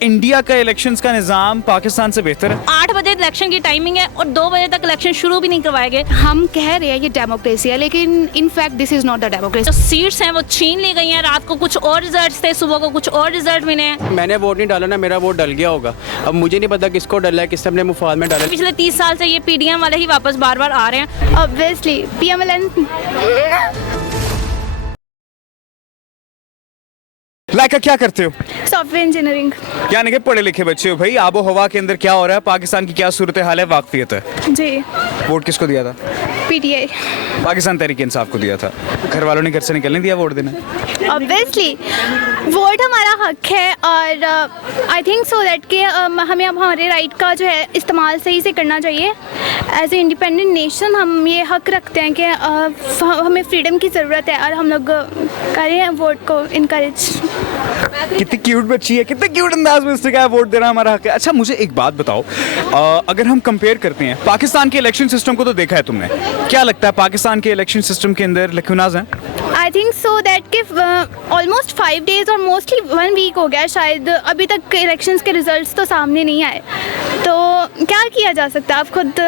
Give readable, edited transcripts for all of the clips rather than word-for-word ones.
India का elections का निज़ाम पाकिस्तान से बेहतर है। 8 बजे इलेक्शन की टाइमिंग है और 2 बजे तक इलेक्शन शुरू भी नहीं करवाए गए। हम कह रहे हैं ये डेमोक्रेसी है, लेकिन in fact this is not the democracy. जो सीट्स हैं वो छीन ली गई हैं। रात को कुछ और रिजल्ट्स थे, सुबह को कुछ और रिजल्ट मिले हैं। मैंने वोट नहीं डाला ना, मेरा वोट डल गया होगा। अब मुझे नहीं पता किसको डला है, किसने अपने मुफाद में डाला है। पिछले 30 साल से ये पीडीएम वाले ही वापस बार बार आ रहे हैं। ऑब्वियसली पीएमएलएन लाइका क्या करते हो? Software engineering. यानी कि पढ़े लिखे बच्चे हो भाई। आबो हवा के अंदर क्या हो रहा है, पाकिस्तान की क्या सूरत हाल है, वाकफियत है। जी वोट किसको दिया था? पीटीआई। पाकिस्तान तहरीक इंसाफ को दिया था। घर वालों ने घर से निकलने दिया वोट देने? ऑब्वियसली वोट हमारा हक है और आई थिंक सो दैट कि हमें अब हमारे राइट का जो है इस्तेमाल सही से करना चाहिए। एज ए इंडिपेंडेंट नेशन हम ये हक रखते हैं कि हमें फ्रीडम की ज़रूरत है और हम लोग करें वोट को इनकरेज। कितनी क्यूट बच्ची है, कितने क्यूट अंदाज में इससे क्या है, वोट देना हमारा हक है। अच्छा मुझे एक बात बताओ, अगर हम कंपेयर करते हैं पाकिस्तान के इलेक्शन सिस्टम को, तो देखा है तुमने, क्या लगता है पाकिस्तान के इलेक्शन सिस्टम के अंदर लखुनाज हैं? आई थिंक सो दैट कि ऑलमोस्ट 5 डेज़ और मोस्टली 1 वीक हो गया शायद, अभी तक इलेक्शंस के रिजल्ट्स तो सामने नहीं आए। तो क्या किया जा सकता है? आप खुद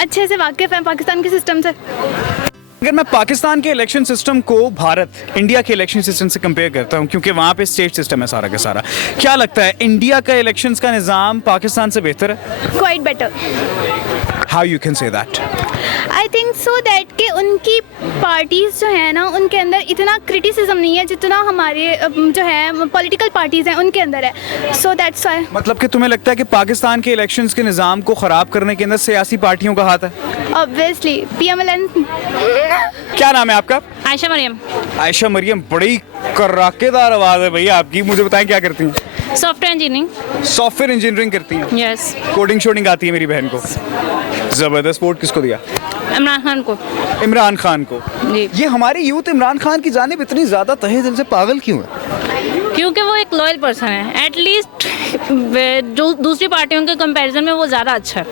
अच्छे से वाकिफ़ हैं पाकिस्तान के सिस्टम से। अगर मैं पाकिस्तान के इलेक्शन सिस्टम को भारत इंडिया के इलेक्शन सिस्टम से कंपेयर करता हूं, क्योंकि वहां पे स्टेट सिस्टम है सारा का सारा, क्या लगता है इंडिया का इलेक्शंस का निज़ाम पाकिस्तान से बेहतर है? Quite better. How you can say that? I think so that कि उनकी पार्टीज़ जो है ना, उनके अंदर इतना क्रिटिसिज्म नहीं है जितना हमारे जो है पॉलिटिकल पार्टीज़ हैं उनके अंदर है। So that's why. मतलब कि तुम्हें लगता है कि पाकिस्तान के इलेक्शंस के निज़ाम को ख़राब करने के अंदर सियासी पार्टियों का हाथ है? ऑब्वियसली पीएमएलएन। क्या नाम है आपका? आयशा मरियम। आयशा मरियम, बड़ी कराकेदार आवाज़ है भैया आपकी। मुझे बताएं क्या करती हैं? Software engineering. सॉफ्टवेयर इंजीनियरिंग करती हैं? यस। कोडिंग शोडिंग आती है मेरी बहन को। ज़बरदस्त। वोट किसको दिया? इमरान खान को। इमरान खान को। जी। ये हमारी यूथ इमरान खान की जानिब इतनी ज़्यादा तहे दिल से पागल क्यों है? क्योंकि वो एक लॉयल पर्सन है। एटलीस्ट जो दूसरी पार्टियों के कंपैरिजन में वो ज़्यादा अच्छा है,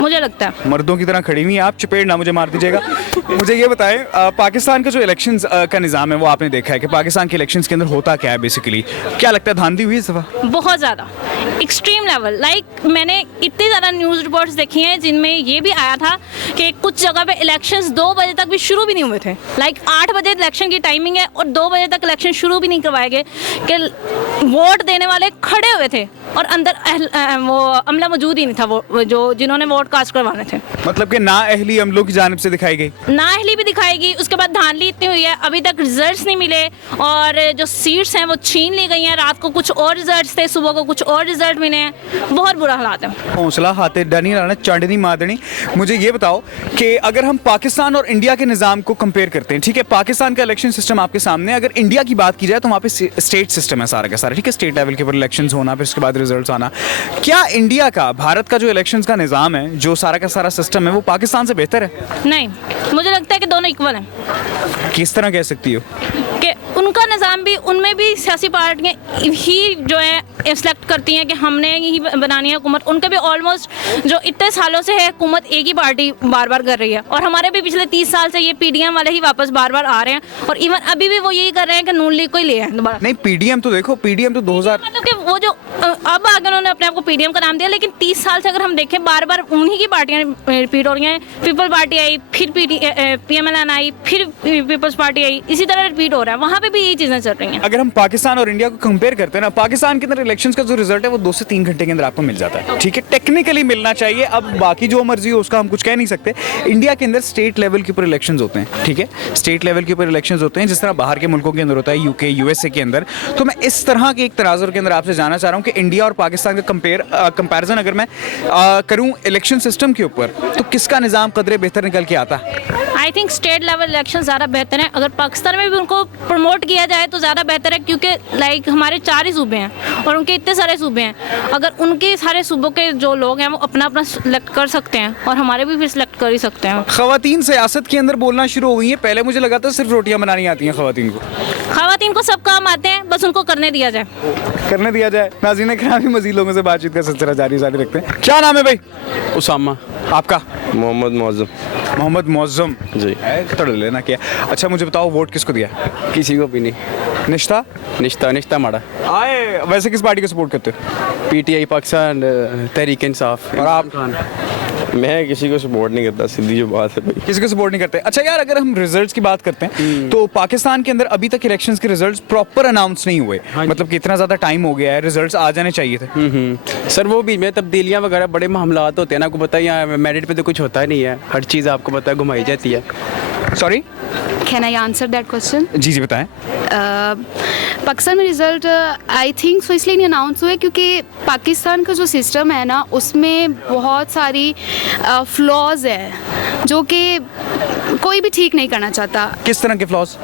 मुझे लगता है। मर्दों की तरह खड़ी हुई हैं आप, चपेट ना मुझे मार दीजिएगा। मुझे ये बताएं, पाकिस्तान का जो इलेक्शंस का निज़ाम है वो आपने देखा है कि पाकिस्तान के इलेक्शंस के अंदर होता क्या है बेसिकली, क्या लगता है धांधली हुई इस दफ़ा? बहुत ज़्यादा एक्सट्रीम लेवल। लाइक मैंने इतनी ज़्यादा न्यूज़ रिपोर्ट्स देखी हैं जिनमें ये भी आया था कि कुछ जगह पे इलेक्शंस 2 बजे तक भी शुरू भी नहीं हुए थे। लाइक 8 बजे इलेक्शन की टाइमिंग है और 2 बजे तक इलेक्शन शुरू भी नहीं करवाए गए कि वोट देने वाले खड़े हुए थे और अंदर वो अमला मौजूद ही नहीं था, वो जो जिन्होंने वोट कास्ट करवाने थे। मतलब कि ना अहली अमलों की जानिब से दिखाई गई, ना अहली भी दिखाएगी। उसके बाद धांधली इतनी हुई है, अभी तक रिजल्ट्स नहीं मिले और जो सीट्स हैं वो छीन ली गई हैं। रात को कुछ और रिजल्ट्स थे, सुबह को कुछ और रिजल्ट मिले हैं। बहुत बुरा हालात है। हौसला हाथे डनी लाना चांदनी मादनी। मुझे ये बताओ कि अगर हम पाकिस्तान और इंडिया के निज़ाम को कंपेयर करते हैं, ठीक है, पाकिस्तान का इलेक्शन सिस्टम आपके सामने, अगर इंडिया की बात की जाए तो वहाँ पे स्टेट सिस्टम है सारा का सारा, ठीक है, स्टेट लेवल के ऊपर इलेक्शंस होना, फिर उसके बाद रिजल्ट्स आना। क्या इंडिया का, भारत का जो इलेक्शंस का निज़ाम है, जो सारा का सारा सिस्टम है, वो पाकिस्तान से बेहतर है? नहीं, मुझे लगता है कि दोनों इक्वल हैं। किस तरह कह सकती हो? कि उनका निज़ाम भी, उनमें भी सियासी पार्टियाँ ही जो है सेलेक्ट करती हैं कि हमने ही बनानी है हुकूमत। उनके भी ऑलमोस्ट जो इतने सालों से है हुकूमत एक ही पार्टी बार बार कर रही है और हमारे भी पिछले 30 साल से ये पीडीएम वाले ही वापस बार बार आ रहे हैं और इवन अभी भी वो यही कर रहे हैं कि नून लीग को ही ले आए दोबारा। नहीं, पीडीएम तो देखो, पीडीएम तो 2000 मतलब कि वो जो अब आगे उन्होंने अपने आप को पीडीएम का नाम दिया, लेकिन 30 साल से अगर हम देखें बार बार उन्हीं की पार्टियां रिपीट हो रही हैं। पीपल पार्टी आई, फिर पीएमएलएन आई, फिर पीपल्स पार्टी आई, इसी तरह रिपीट हो रहा है। वहाँ पे भी यही चीज़ें चल रही हैं। अगर हम पाकिस्तान और इंडिया को कंपेयर करते हैं ना, पाकिस्तान के अंदर इलेक्शंस का जो रिजल्ट है वो 2 से 3 घंटे के अंदर आपको मिल जाता है, ठीक है, टेक्निकली मिलना चाहिए। अब बाकी जो मर्जी हो उसका हम कुछ कह नहीं सकते। इंडिया के अंदर स्टेट लेवल के ऊपर इलेक्शंस होते हैं, ठीक है, स्टेट लेवल के ऊपर इलेक्शंस होते हैं, जिस तरह बाहर के मुल्कों के अंदर होता है, यूके यूएसए के अंदर। तो मैं इस तरह के एक तराजुर के अंदर आपसे जानना चाह रहा हूँ कि इंडिया और पाकिस्तान का कंपेरिजन अगर मैं करूँ इलेक्शन सिस्टम के ऊपर, तो किसका निज़ाम कदरे बेहतर निकल के आता है? I think state level election ज़्यादा बेहतर है। अगर पाकिस्तान में भी उनको प्रमोट किया जाए तो ज़्यादा बेहतर है, क्योंकि लाइक हमारे 4 ही सूबे हैं और उनके इतने सारे सूबे हैं। अगर उनके सारे सूबों के जो लोग हैं वो अपना अपना सिलेक्ट कर सकते हैं और हमारे भी फिर सिलेक्ट कर ही सकते हैं। ख़वातीन सियासत के अंदर बोलना शुरू हो गई हैं। पहले मुझे लगा था सिर्फ रोटियां बनानी आती हैं ख़वातीन को। ख़वातीन को सब काम आते हैं, बस उनको करने दिया जाए। करने दिया जाए। नाज़रीन कराम, मज़ीद लोगों से बातचीत का सिलसिला जारी रखते हैं। क्या नाम है भाई? उसामा। आपका? मोहम्मद मौज़म। मोहम्मद मौज़म जी। तड़ लेना क्या। अच्छा मुझे बताओ, वोट किसको दिया? किसी को भी नहीं। निश्ता निश्ता माड़ा आए, वैसे किस पार्टी को सपोर्ट करते हो? PTI पाकिस्तान तहरीक इंसाफ। और आप? मैं किसी को सपोर्ट नहीं करता, सीधी जो बात है भाई। किसी को सपोर्ट नहीं करते। अच्छा यार, अगर हम रिजल्ट्स की बात करते हैं तो पाकिस्तान के अंदर अभी तक इलेक्शंस के रिजल्ट्स प्रॉपर अनाउंस नहीं हुए। मतलब कि इतना ज़्यादा टाइम हो गया है, रिजल्ट्स आ जाने चाहिए थे। सर वो बीच में तब्दीलियाँ वगैरह बड़े मामलात होते हैं ना, आपको पता है यहाँ मेरिट पे तो कुछ होता ही नहीं है, हर चीज़ आपको पता है घुमाई जाती है। Sorry, Can I answer that question? जी बताएं। पाकिस्तान में रिज़ल्ट आई थिंक सो इसलिए नहीं अनाउंस हुए क्योंकि पाकिस्तान का जो सिस्टम है ना उसमें बहुत सारी फ्लॉज है जो कि कोई भी ठीक नहीं करना चाहता। किस तरह के फ्लॉज?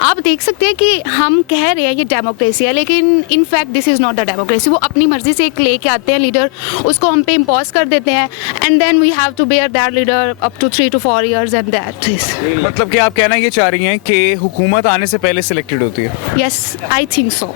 आप देख सकते हैं कि हम कह रहे हैं ये डेमोक्रेसी है, लेकिन in fact this is not the democracy. वो अपनी मर्जी से एक लेके आते हैं लीडर, उसको हम पे इम्पोज कर देते हैं and then we have to bear that leader up to 3 to 4 years and that is. मतलब कि आप कहना ये चाह रही हैं कि हुकूमत आने से पहले सिलेक्टेड होती है? Yes I think so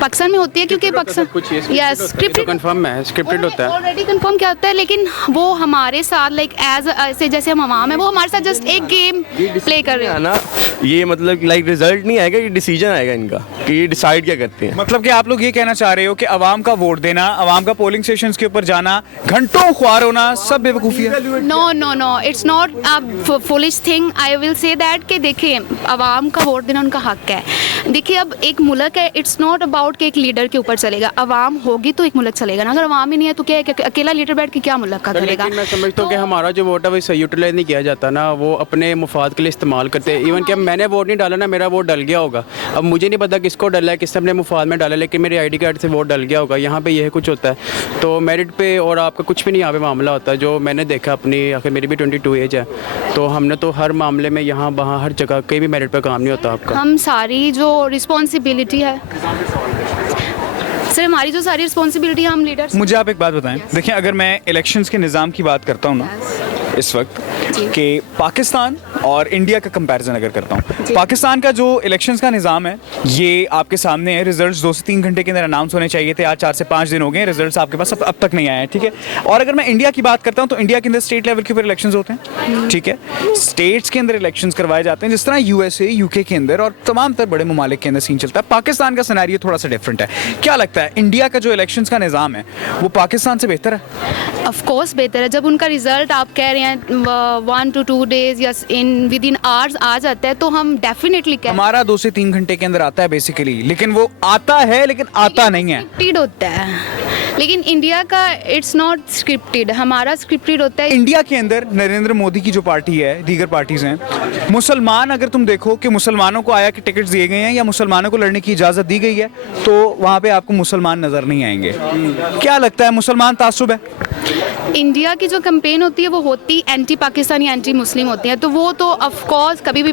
Pakistan में होती है क्योंकि पाकिस्तान कुछ यस स्क्रिप्टेड कंफर्म है, स्क्रिप्टेड होता है। ऑलरेडी कंफर्म क्या होता है, लेकिन वो हमारे साथ लाइक एज ऐसे जैसे हम आवाम है वो हमारे साथ जस्ट एक गेम प्ले कर रहे हैं ना। ये मतलब लाइक रिजल्ट नहीं आएगा, ये डिसीजन आएगा इनका कि ये डिसाइड क्या करते हैं। मतलब कि आप लोग ये कहना चाह रहे हो कि अवाम का वोट देना, अवाम का पोलिंग स्टेशंस के ऊपर जाना, घंटों ख्वार होना, सब बेवकूफ़ी है? No it's not a foolish thing. I will say that कि देखिए अवाम का वोट देना उनका हक है। देखिए अब एक मुल्क है, इट्स नॉट अबाउट कि एक लीडर के ऊपर चलेगा। अवाम होगी तो एक मुल्क चलेगा ना, अगर अवाम ही नहीं है तो क्या है कि अकेला लीडर बैठ के क्या मुल्क का करेगा। लेकिन मैं समझता हूँ कि हमारा जो वोट है वो सही यूटिलाइज नहीं किया जाता ना, वो अपने मुफाद के लिए इस्तेमाल करते हैं। इवन कि मैंने वोट नहीं डाला ना, मेरा वोट डल गया होगा। अब मुझे नहीं पता किसको डला है, किसने अपने मुफाद में डाला, लेकिन मेरे ID कार्ड से वोट डल गया होगा। यहाँ पे यह कुछ होता है तो मेरिट पे और आपका कुछ भी नहीं यहाँ पे मामला होता है। जो मैंने देखा अपनी, आखिर मेरी भी 22 एज है, तो हमने तो हर मामले में यहाँ वहाँ हर जगह कहीं भी मेरिट पे काम नहीं होता आपका। हम सारी जो रिस्पॉन्सिबिलिटी है सर, हमारी जो सारी रिस्पॉन्सिबिलिटी हम लीडर्स। मुझे आप एक बात बताएं, देखिए अगर मैं इलेक्शंस के निज़ाम की बात करता हूँ ना इस वक्त, कि पाकिस्तान और इंडिया का कंपैरिजन अगर करता हूँ, पाकिस्तान का जो इलेक्शंस का निज़ाम है ये आपके सामने है। रिजल्ट्स 2 से 3 घंटे के अंदर अनाउंस होने चाहिए थे, आज 4 से 5 दिन हो गए, रिजल्ट्स आपके पास अब तक नहीं आए हैं, ठीक है। और अगर मैं इंडिया की बात करता हूँ तो इंडिया के अंदर स्टेट लेवल के ऊपर इलेक्शंस होते हैं, ठीक है। स्टेट्स के अंदर इलेक्शंस करवाए जाते हैं जिस तरह USA UK के अंदर और तमाम तर बड़े ममालिक के अंदर सीन चलता है। पाकिस्तान का सिनेरियो थोड़ा सा डिफरेंट है। क्या लगता है इंडिया का जो इलेक्शंस का निज़ाम है वो पाकिस्तान से बेहतर है? ऑफ कोर्स बेहतर है। जब उनका रिजल्ट आप कह रहे हैं 1 to 2 days या इन विद इन आवर्स आ जाता है तो हम डेफिनेटली हमारा 2 से 3 घंटे के अंदर आता है बेसिकली, लेकिन वो आता है लेकिन आता नहीं है। स्क्रिप्टेड होता है, लेकिन इंडिया का इट्स नॉट स्क्रिप्टेड, हमारा स्क्रिप्टेड होता है। इंडिया के अंदर नरेंद्र मोदी की जो पार्टी है, दीगर पार्टीज हैं, मुसलमान अगर तुम देखो कि मुसलमानों को आया कि टिकट्स दिए गए हैं या मुसलमानों को लड़ने की इजाज़त दी गई है, तो वहाँ पे आपको मुसलमान नज़र नहीं आएंगे। क्या लगता है मुसलमान तासुब है? इंडिया की जो कैंपेन होती है वो होती एंटी पाकिस्तानी एंटी मुस्लिम होती है, तो वो तो ऑफ कोर्स कभी भी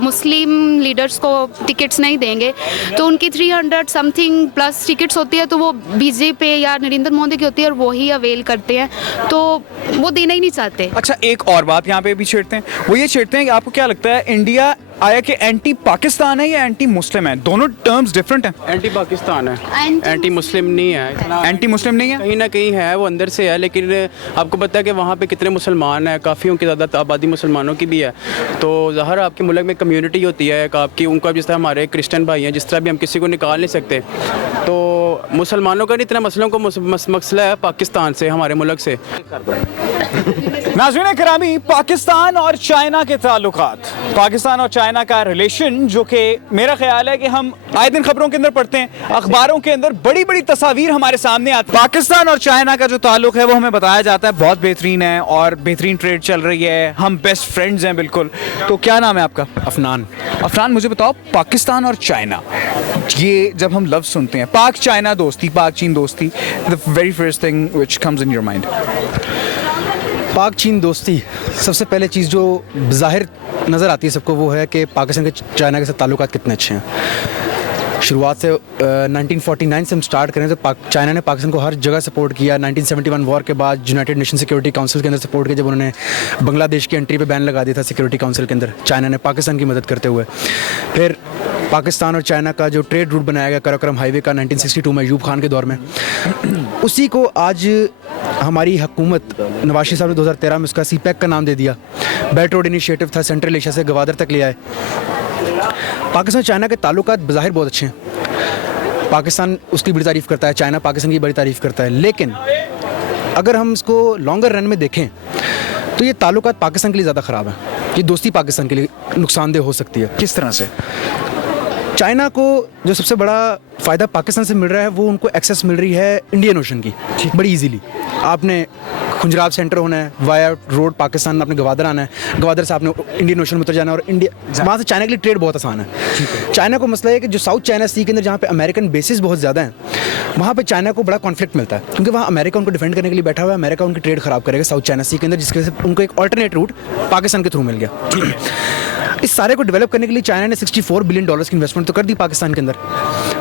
मुस्लिम लीडर्स को टिकट्स नहीं देंगे। तो उनकी 300 समथिंग प्लस टिकट्स होती है तो वो बीजेपी या नरेंद्र मोदी की होती है और वो ही अवेल करते हैं, तो वो देना ही नहीं चाहते। अच्छा, एक और बात यहाँ पे भी छेड़ते हैं, वो ये छेड़ते हैं कि आपको क्या लगता है इंडिया आया कि एंटी पाकिस्तान है या एंटी मुस्लिम है? दोनों टर्म्स डिफरेंट हैं। एंटी पाकिस्तान है, एंटी मुस्लिम नहीं है। एंटी मुस्लिम नहीं है, कहीं ना कहीं है, वो अंदर से है, लेकिन आपको पता है कि वहाँ पे कितने मुसलमान हैं, काफ़ी उनकी ज़्यादा आबादी मुसलमानों की भी है। तो ज़ाहिर आपके मुल्क में कम्युनिटी होती है एक आपकी, उनका जिस तरह हमारे क्रिश्चियन भाई हैं, जिस तरह भी हम किसी को निकाल नहीं सकते, तो मुसलमानों का नहीं इतना मसलों को मसला है पाकिस्तान से, हमारे मुल्क से। नाज़रीन करामी, पाकिस्तान और चाइना के ताल्लुकात, पाकिस्तान और चाइना का रिलेशन, जो कि मेरा ख्याल है कि हम आए दिन खबरों के अंदर पढ़ते हैं, अखबारों के अंदर बड़ी बड़ी तस्वीर हमारे सामने आती है। पाकिस्तान और चाइना का जो ताल्लुक है वो हमें बताया जाता है बहुत बेहतरीन है और बेहतरीन ट्रेड चल रही है, हम बेस्ट फ्रेंड्स हैं बिल्कुल। तो क्या नाम है आपका? अफनान। अफनान, मुझे बताओ पाकिस्तान और चाइना, ये जब हम लफ्ज़ सुनते हैं पाक चाइना दोस्ती, पाक चीन दोस्ती, the very first thing which comes in your mind? पाक चीन दोस्ती, सबसे पहले चीज़ जो ज़ाहिर नज़र आती है सबको वो है कि पाकिस्तान के चाइना के साथ ताल्लुकात कितने अच्छे हैं। शुरुआत से 1949 से हम स्टार्ट करें तो चाइना ने पाकिस्तान को हर जगह सपोर्ट किया। 1971 वॉर के बाद यूनाइटेड नेशन सिक्योरिटी काउंसिल के अंदर सपोर्ट किया, जब उन्होंने बांग्लादेश की एंट्री पे बैन लगा दिया था सिक्योरिटी काउंसिल के अंदर, चाइना ने पाकिस्तान की मदद करते हुए। फिर पाकिस्तान और चाइना का जो ट्रेड रूट बनाया गया कराकोरम हाईवे का 1962 में अयूब खान के दौर में, उसी को आज हमारी हुकूमत नवाज शरीफ साहब ने 2013 में उसका CPEC का नाम दे दिया। बेल्ट रोड इनिशिएटिव था, सेंट्रल एशिया से गवादर तक ले आए। पाकिस्तान चाइना के ताल्लुकात बज़ाहिर बहुत अच्छे हैं। पाकिस्तान उसकी बड़ी तारीफ़ करता है, चाइना पाकिस्तान की बड़ी तारीफ़ करता है, लेकिन अगर हम इसको लॉन्गर रन में देखें तो ये ताल्लुकात पाकिस्तान के लिए ज़्यादा ख़राब है। ये दोस्ती पाकिस्तान के लिए नुकसानदेह हो सकती है। किस तरह से? चाइना को जो सबसे बड़ा फ़ायदा पाकिस्तान से मिल रहा है वो उनको एक्सेस मिल रही है इंडियन ओशन की बड़ी इजीली। आपने खुंजराब सेंटर होना है, वाया रोड पाकिस्तान आपने गवादर आना है, गवादर से आपने इंडियन ओशन में उतर जाना है, और इंडिया वहाँ से चाइना के लिए ट्रेड बहुत आसान है। चाइना को मसला है कि जो साउथ चाइना सी के अंदर जहाँ पे अमेरिकन बेसिस बहुत ज़्यादा हैं, वहाँ पे चाइना को बड़ा कॉन्फ्लिक्ट मिलता है, क्योंकि वहाँ अमेरिका उनको डिफेंड करने के लिए बैठा हुआ है। अमेरिका उनकी ट्रेड ख़राब करेगा साउथ चाइना सी के अंदर, जिसकी वजह से उनको एक ऑल्टरनेट रूट पाकिस्तान के थ्रू मिल गया। इस सारे को डेवलप करने के लिए चाइना ने $64 बिलियन की इन्वेस्टमेंट तो कर दी पाकिस्तान के अंदर।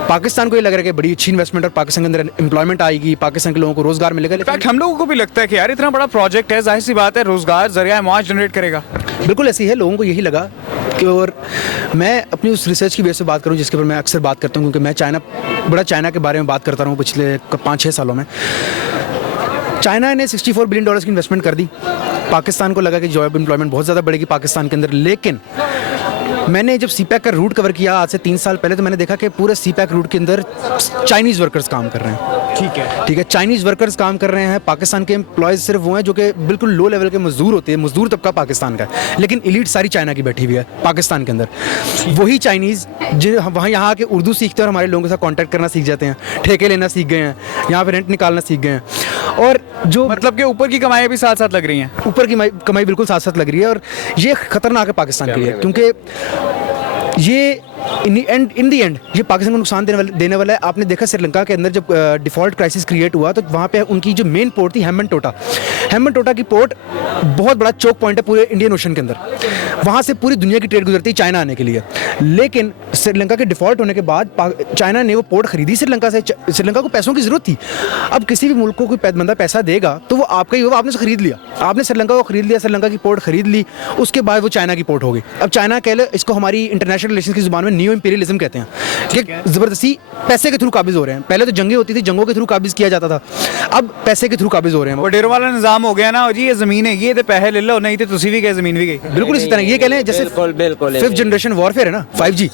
पाकिस्तान को ये लग रहा है कि बड़ी अच्छी इन्वेस्टमेंट और पाकिस्तान के अंदर एम्प्लॉयमेंट आएगी, पाकिस्तान के लोगों को रोजगार मिलेगा। इनफैक्ट हम लोगों को भी लगता है कि यार इतना बड़ा प्रोजेक्ट है, जाहिर सी बात है रोजगार जरिया मुआश जनरेट करेगा। बिल्कुल ऐसी है, लोगों को यही लगा कि, और मैं अपनी उस रिसर्च की वजह से बात करूं जिसके ऊपर मैं अक्सर बात करता हूं, क्योंकि मैं चाइना के बारे में बात करता रहा हूं पिछले 5-6 सालों में। चाइना ने $64 बिलियन की इन्वेस्टमेंट कर दी। पाकिस्तान को लगा कि जॉब एम्प्लॉयमेंट बहुत ज़्यादा बढ़ेगी पाकिस्तान के अंदर, लेकिन मैंने जब सीपैक का रूट कवर किया आज से 3 साल पहले, तो मैंने देखा कि पूरे सीपैक रूट के अंदर चाइनीज़ वर्कर्स काम कर रहे हैं। ठीक है, चाइनीज़ वर्कर्स काम कर रहे हैं। पाकिस्तान के एम्प्लॉयज़ सिर्फ वो हैं जो कि बिल्कुल लो लेवल के मजदूर होते हैं, मजदूर तबका पाकिस्तान का है, लेकिन एलीट सारी चाइना की बैठी हुई है पाकिस्तान के अंदर। वही चाइनीज़ जो वहाँ यहाँ आके उर्दू सीखते हैं और हमारे लोगों के साथ कॉन्टैक्ट करना सीख जाते हैं, ठेके लेना सीख गए हैं, यहाँ पर रेंट निकालना सीख गए हैं, और जो मतलब कि ऊपर की कमाई भी साथ साथ लग रही हैं। ऊपर की कमाई बिल्कुल साथ साथ लग रही है, और ये ख़तरनाक है पाकिस्तान के लिए, क्योंकि ये इन दी एंड ये पाकिस्तान को नुकसान देने वाला है। आपने देखा श्रीलंका के अंदर जब डिफ़ॉल्ट क्राइसिस क्रिएट हुआ तो वहाँ पे उनकी जो मेन पोर्ट थी हेम्बन-टोटा की पोर्ट बहुत बड़ा चोक पॉइंट है पूरे इंडियन ओशन के अंदर। वहाँ से पूरी दुनिया की ट्रेड गुजरती है चाइना आने के लिए, लेकिन श्रीलंका के डिफ़ॉल्ट होने के बाद चाइना ने वो पोर्ट खरीदी श्रीलंका से। श्रीलंका को पैसों की ज़रूरत थी। अब किसी भी मुल्क को कोई बंदा पैसा देगा तो वो आपका ही होगा, आपने उसे खरीद लिया, आपने श्रीलंका को खरीद लिया, श्रीलंका की पोर्ट खरीद ली, उसके बाद वो चाइना की पोर्ट हो गई। अब चाइना कह लो, इसको हमारी इंटरनेशनल रिलेशन की ज़ुबान में न्यू इंपीरियलिज्म कहते हैं, कि ज़बरदस्ती पैसे के थ्रू काबिज़ हो रहे हैं। पहले तो जंगें होती थी, जंगों के थ्रू काबिज़ किया जाता था, अब पैसे के थ्रू काबिज़ हो रहे हैं। वो डेरों वाला निज़ाम हो गया ना जी, ये ज़मीन है, ये तो पैसे ले लो, नहीं तो तुसी भी गए, ज़मीन भी गई। बिल्कुल इसी तरह ये कह लें जैसे बिल्कुल 5th जनरेशन वॉरफेयर है ना, 5G,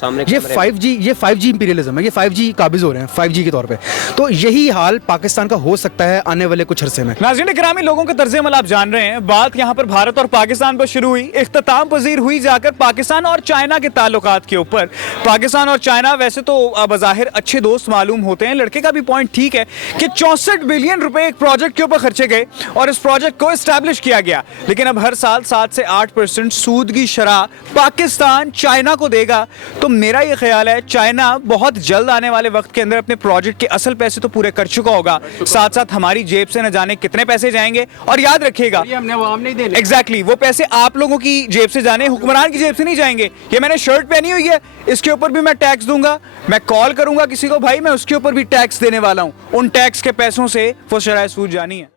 ये 5G इंपीरियलिज्म है, ये 5G काबिज़ हो रहे हैं 5G के तौर पे। तो यही हाल पाकिस्तान का हो सकता है आने वाले कुछ अरसे में। नाज़रीन किरामी, लोगों का तर्ज़ अमल आप जान रहे हैं। बात यहाँ पर भारत और पाकिस्तान पर शुरू हुई, इख्तिताम पज़ीर हुई जाकर पाकिस्तान और चाइना के ताल्लुकात के ऊपर। पाकिस्तान और चाइना वैसे तो बज़ाहिर अच्छे दोस्त मालूम होते हैं। लड़के का भी पॉइंट ठीक है कि 64 बिलियन रुपए एक प्रोजेक्ट के ऊपर खर्चे गए और इस प्रोजेक्ट को एस्टैब्लिश किया गया, लेकिन अब हर साल 7 से 8% सूद की शरह पाकिस्तान चाइना को देगा। तो मेरा ये ख्याल है चाइना बहुत जल्द आने वाले वक्त के अंदर अपने प्रोजेक्ट के असल पैसे तो पूरे कर चुका होगा, साथ साथ हमारी जेब से न जाने कितने पैसे जाएंगे। और याद रखिएगा, हमने आवाम नहीं देने। एग्जैक्टली, वो पैसे आप लोगों की जेब से जाने, हुक्मरान की जेब से नहीं जाएंगे। ये मैंने शर्ट पहनी हुई है, इसके ऊपर भी मैं टैक्स दूंगा। मैं कॉल करूंगा किसी को, भाई मैं उसके ऊपर भी टैक्स देने वाला हूं। उन टैक्स के पैसों से वो शरह सूद जानी है।